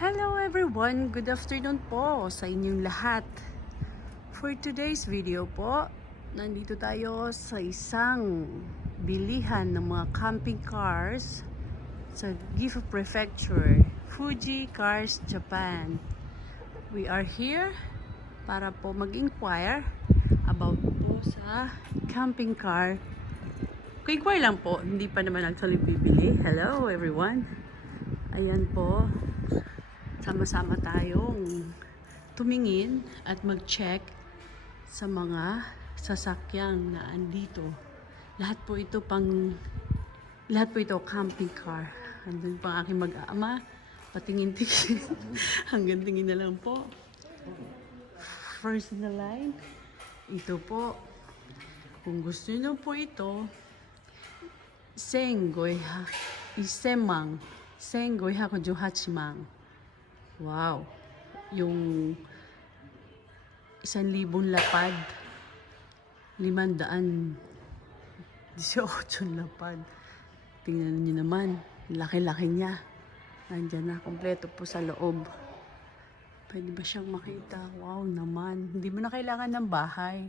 Hello everyone! Good afternoon po sa inyong lahat. For today's video po, nandito tayo sa isang bilihan ng mga camping cars sa Gifu Prefecture, Fuji Cars, Japan. We are here para po mag-inquire about po sa camping car. Inquire lang po, hindi pa naman actually bibili. Hello everyone! Ayan po. Sama-sama tayong tumingin at mag-check sa mga sasakyang na andito. Lahat po ito camping car. Andun pa aking mag-aama, patingin-tingin. Hanggang tingin na lang po. First in the line, ito po. Kung gusto nyo po ito, Sengoy Hakujuhachimang. Wow. Yung 1,000 lapad. 518 lapad. Tingnan niyo naman. Laki-laki niya. Nandiyan na. Kompleto po sa loob. Pwede ba siyang makita? Wow naman. Hindi mo na kailangan ng bahay.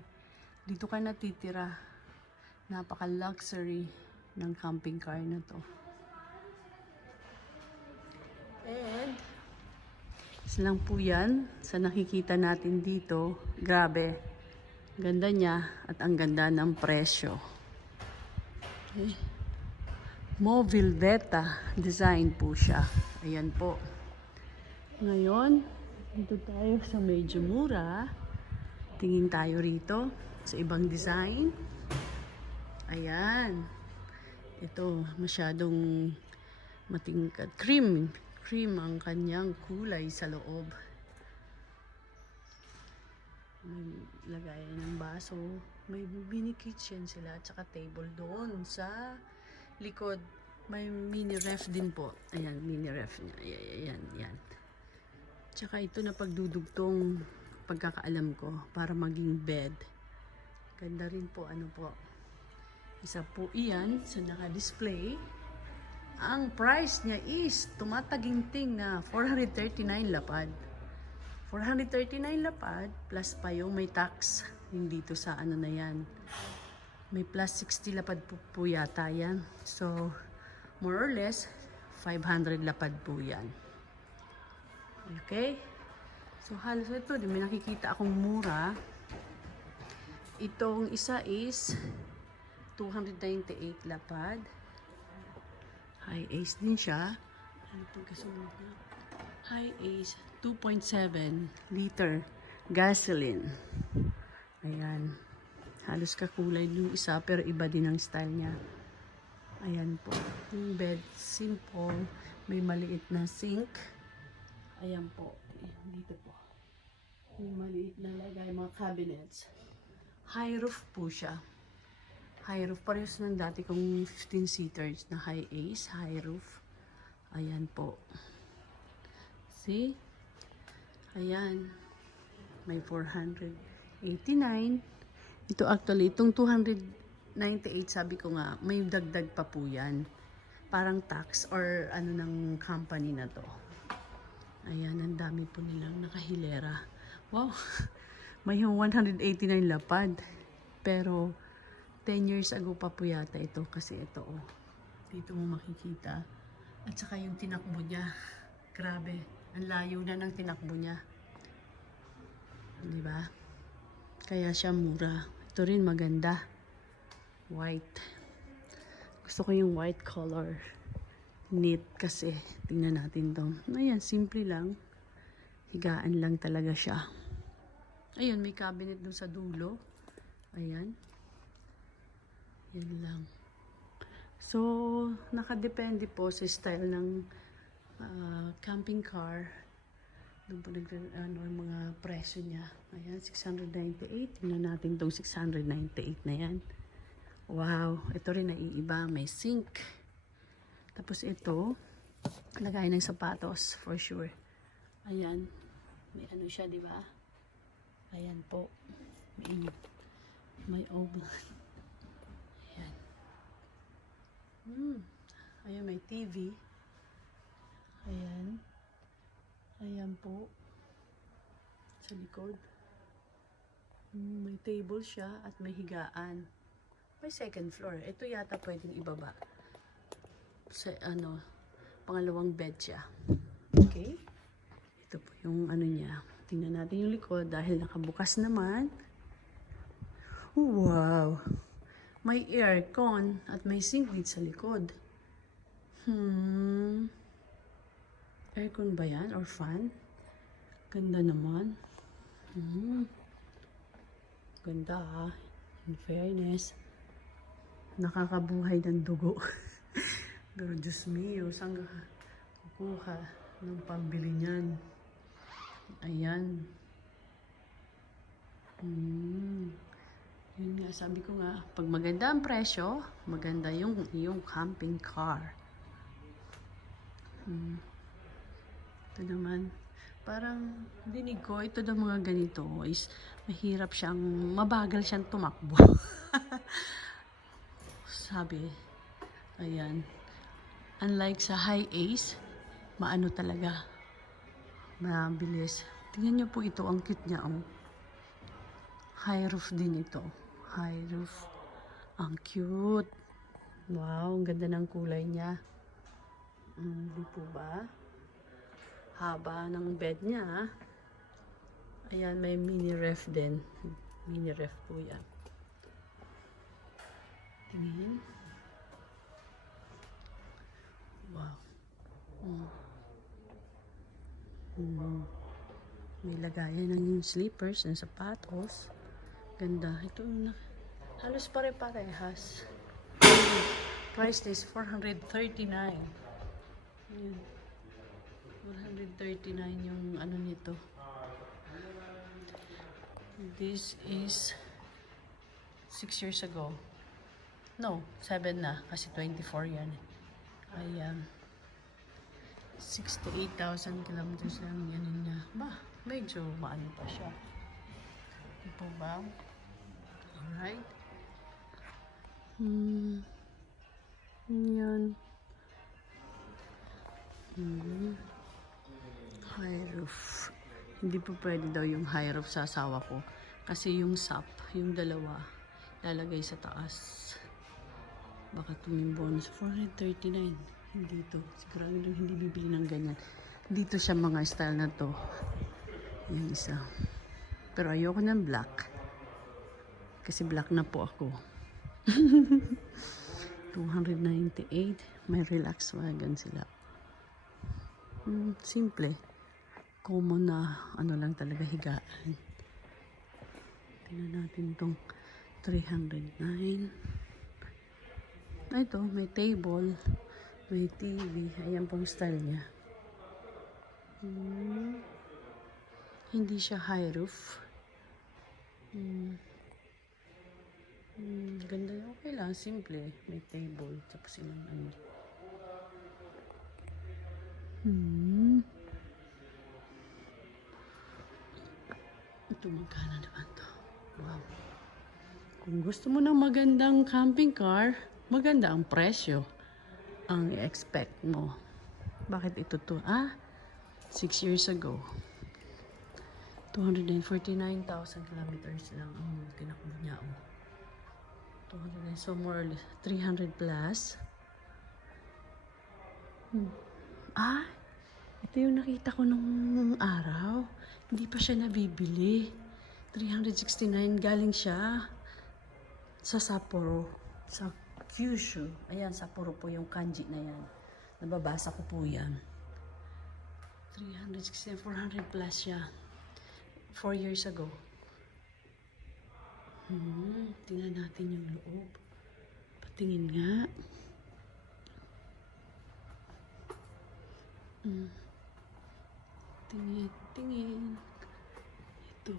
Dito ka natitira. Napaka-luxury ng camping car na to. And lang po yan sa nakikita natin dito. Grabe. Ganda niya at ang ganda ng presyo. Okay. Mobile Beta design po siya. Ayan po. Ngayon, dito tayo sa medyo mura. Tingin tayo rito sa ibang design. Ayan. Ito, masyadong matingkad. Cream ang kanyang kulay sa loob. May lagayan ng baso. May mini kitchen sila at saka table doon sa likod. May mini ref din po. Ayan, mini ref niya. Ayan. Tsaka ito na pagdudugtong pagkakaalam ko para maging bed. Ganda rin po, ano po. Isa po iyan sa naka-display. Ang price niya is tumataginting na 439 lapad. 439 lapad plus pa yung may tax yung dito sa ano na yan. May plus 60 lapad po yata yan. So, more or less, 500 lapad po yan. Okay? So, halos ito, di may nakikita akong mura. Itong isa is 298 lapad. High Ace din siya. Ano itong kasunod na? High Ace 2.7 liter gasoline. Ayan. Halos kakulay yung isa pero iba din ang style niya. Ayan po. Yung bed, simple. May maliit na sink. Ayan po. Dito po. May maliit na lagay mga cabinets. High roof po siya. High roof, parehas ng dati kong 15-seaters na high ace, high roof. Ayan po. See? Ayan. May 489. Ito actually, itong 298, sabi ko nga, may dagdag pa po yan. Parang tax or ano ng company na to. Ayan, ang dami po nilang nakahilera. Wow! May 189 lapad. Pero, 10 years ago pa po yata ito kasi ito oh. Dito mo makikita. At saka yung tinakbo niya. Grabe. Ang layo na ng tinakbo niya. Diba? Kaya siya mura. Ito rin maganda. White. Gusto ko yung white color. Neat kasi. Tingnan natin to. Ayan, simple lang. Higaan lang talaga siya. Ayun, may cabinet dun sa dulo. Ayan. Yan lang. So, nakadepende po sa style ng camping car. Doon po yung mga presyo niya. Ayan, 698. Tingnan natin itong 698 na yan. Wow, ito rin naiiba. May sink. Tapos ito, lagay ng sapatos for sure. Ayan. May ano siya, di ba? Ayan po. May oven. Ayan, may TV. Ayan. po. Sa likod. May table siya at may higaan. May second floor. Ito yata pwedeng ibaba. Sa pangalawang bed siya. Okay? Ito po yung niya. Tingnan natin yung likod dahil nakabukas naman. Wow! May aircon at may sink din sa likod. Aircon ba yan or fan? Ganda naman. Ganda in fairness. Nakakabuhay ng dugo. Pero Diyos mio, saan ka kukuha ng pambili niyan? Ayan. Yun nga, sabi ko nga, pag maganda ang presyo, maganda yung camping car. Ito naman, parang dinig ko, ito daw mga ganito is mahirap siyang, mabagal siyang tumakbo. Sabi, ayan, unlike sa high ace, maano talaga, mabilis. Tingnan niyo po ito, ang cute niya, oh. High roof din ito. High roof. Ang cute. Wow, ang ganda ng kulay niya. Hindi po ba? Haba ng bed niya. Ayan, may mini ref din. Mini ref po yan. Tingin. Wow. May lagayan ng slippers and sapatos. Ganda. Ito halos pare-parehas. Price is $439. Ayan. 439 yung nito. This is 6 years ago. No, 7 na. Kasi 24 yan. Ayan. 68,000 kilometers lang yan niya. Ba, medyo maano pa siya. Ito ba? Alright. Yan. High roof. Hindi po pwede daw yung high roof sa asawa ko. Kasi yung SAP, yung dalawa, lalagay sa taas. Baka tumimbon sa 439. Hindi to. Sigurado hindi bibili ng ganyan. Dito siya mga style na to. Yung isa. Pero ayoko ng black. Kasi black na po ako. 298. May relax wagon sila. Simple. Common na lang talaga higaan. Tingnan natin itong 309. Ito, may table. May TV. Ayan pong style niya. Hindi siya high roof. Ganda. Okay lang. Simple. May table. Tapos ilang Ito, magkano naman to? Wow. Kung gusto mo ng magandang camping car, maganda ang presyo. Ang i-expect mo. Bakit ito to? 6 years ago. 249,000 kilometers lang ang tinakbo niya. 200, so more or less 300 plus. Ito yung nakita ko nung araw. Hindi pa siya nabibili. 369 galing siya sa Sapporo. Sa Gifu. Ayan, Sapporo po yung kanji na yan. Nababasa ko po yan. 360, 400 plus siya. 4 years ago. Tingnan natin yung loob. Patingin nga. Tingin. Ito.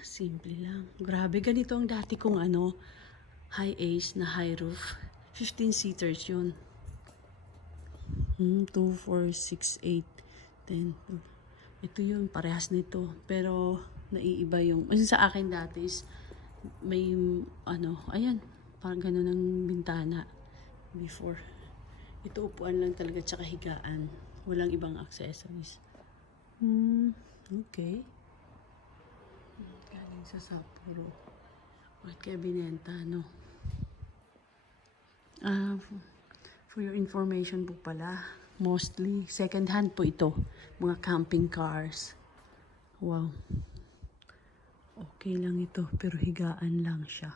Simple lang. Grabe, ganito ang dati kong high ace na high roof. 15 seaters yun. 2, 4, 6, 8, 10. Ito yun, parehas nito. Pero, naiiba yung, kasi sa akin dati is, may, ayan, parang gano'n ang bintana. Before. Ito, upuan lang talaga, tsaka higaan. Walang ibang accessories. Okay. Galing sa Sapporo. Bakit kaya binenta, no? For your information po pala, mostly second hand po ito. Mga camping cars. Wow. Okay lang ito, pero higaan lang siya.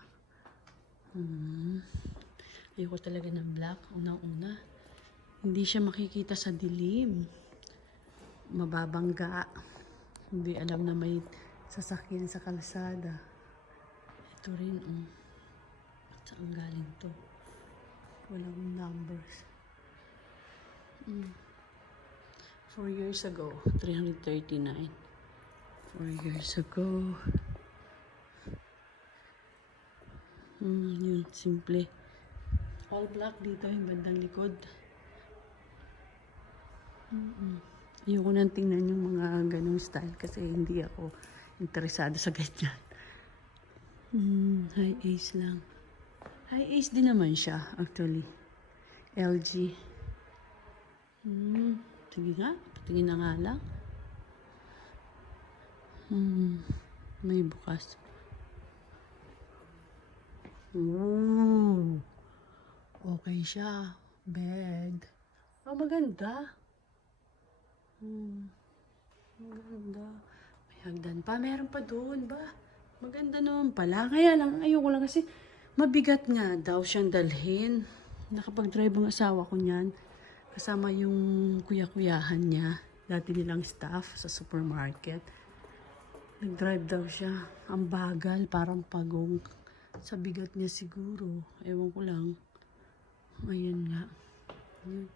Ayoko talaga ng black. Una-una, hindi siya makikita sa dilim. Mababangga. Hindi alam na may sasakyan sa kalsada. Ito rin, saan galing to? Walang numbers. 4 years ago, 339. 4 years ago. Yun, simple. All black dito, yung bandang likod. Ayoko nang tingnan yung mga ganong style kasi hindi ako interesado sa ganyan. High ace lang. High ace din naman siya, actually. LG. Sige nga, patingin na nga lang. May bukas. Okay siya. Bed. Maganda. Maganda. May hagdan pa. Meron pa doon ba? Maganda naman pala. Kaya lang, ayoko lang kasi mabigat nga daw siyang dalhin. Nakapag-drive ang asawa ko niyan. Kasama yung kuya-kuyahan niya. Dati nilang staff sa supermarket. Nag-drive daw siya. Ang bagal, parang pagong. Sa bigat niya siguro. Ewan ko lang. Ayan nga. Ayan.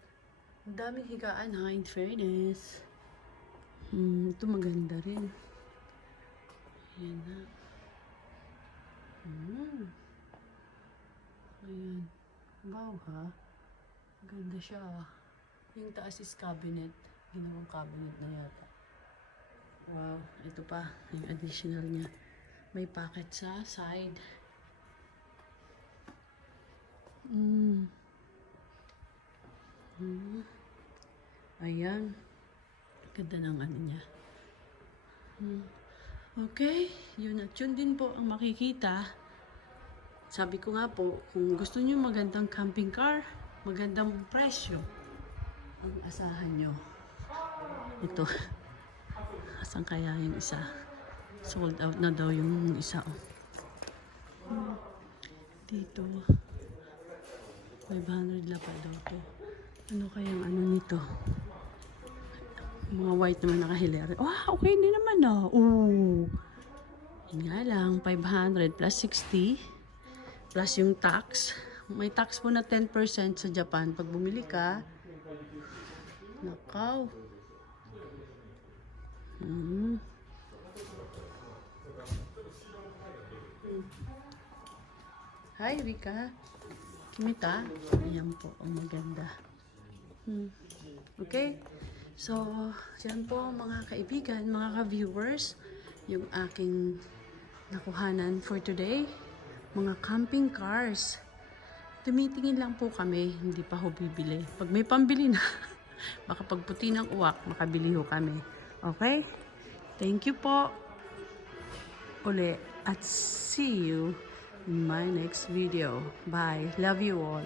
Ang daming higaan ha, in fairness. Ito maganda rin. Ayan na. Ayan. Wow ha. Maganda siya. Yung taas is cabinet. Ginawang cabinet na yata. Wow. Ito pa. Yung additional niya. May pocket sa side. Ayan. Ganda ng ano niya. Okay. Yun at yun din po ang makikita. Sabi ko nga po, kung gusto niyo magandang camping car, magandang presyo, ang asahan nyo. Ito. Asan kaya yung isa? Sold out na daw yung isa. Dito. 500 lang pa daw to. Ano kayang ano nito? Mga white naman nakahilera. Okay din naman Yun nga lang, 500 plus 60 plus yung tax. May tax po na 10% sa Japan. Pag bumili ka, nakaw. Hi, Rika. Kimita? Ayan po, ang maganda. Okay? So, yan po mga kaibigan, mga ka-viewers, yung aking nakuhanan for today. Mga camping cars. Tumitingin lang po kami, hindi pa ho bibili. Pag may pambili na, baka pagputi ng uwak, makabili ho kami. Okay? Thank you po. Uli. At see you in my next video. Bye. Love you all.